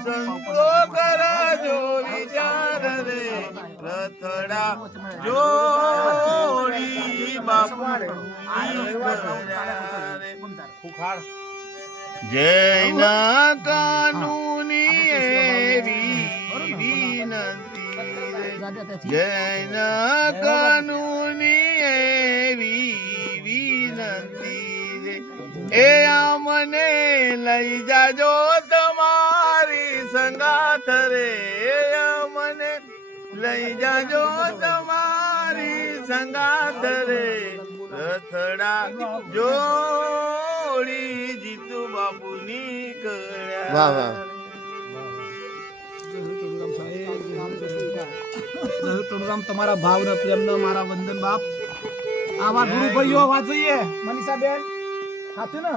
સંતો કરજો વિચાર રે રથડા જોડી બાપુ જૈના કાનૂની એવી વિનંતી જૈના કાનૂની એવી વિનંતી એ મને લઈ જાજો તમારી સંગાથ રે મને લઈ જાજો તમારી સંગાથ રે રથડા જોડી જીતુ બાપુ નીકળ્યા વાહ વાહ ટોળરામ તમારા ભાવ ને પ્રેમ ને મારા વંદન બાપ આવા ગુરુ ભાઈઓ વાત જોઈએ મનીષા બેન સાચું ને